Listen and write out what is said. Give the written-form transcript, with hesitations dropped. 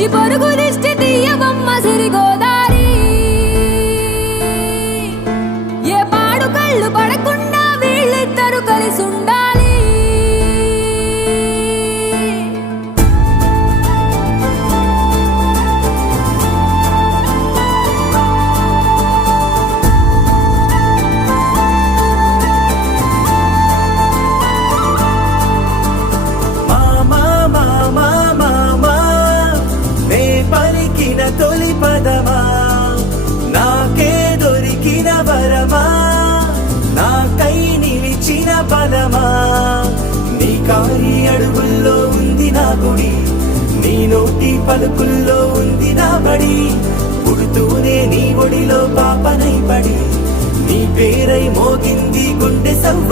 వచ్చి పొరుగు దిష్టి తీయవమ్మ సిరిగోదారి ఏ పాడు కళ్ళు పడకుండా వీళ్ళిద్దరు కలిసి ఉండాలి తొలి పదమా నాకే దొరికిన వరమా నాకై నిలిచిన బలమా నీ కాలి అడుగుల్లో ఉంది నా గుడి నీ నోటి పలుకుల్లో ఉంది నా బడి పుడుతూనే నీ ఒడిలో పాపనై పడి నీ పేరై మోగింది గుండె సవ్వడి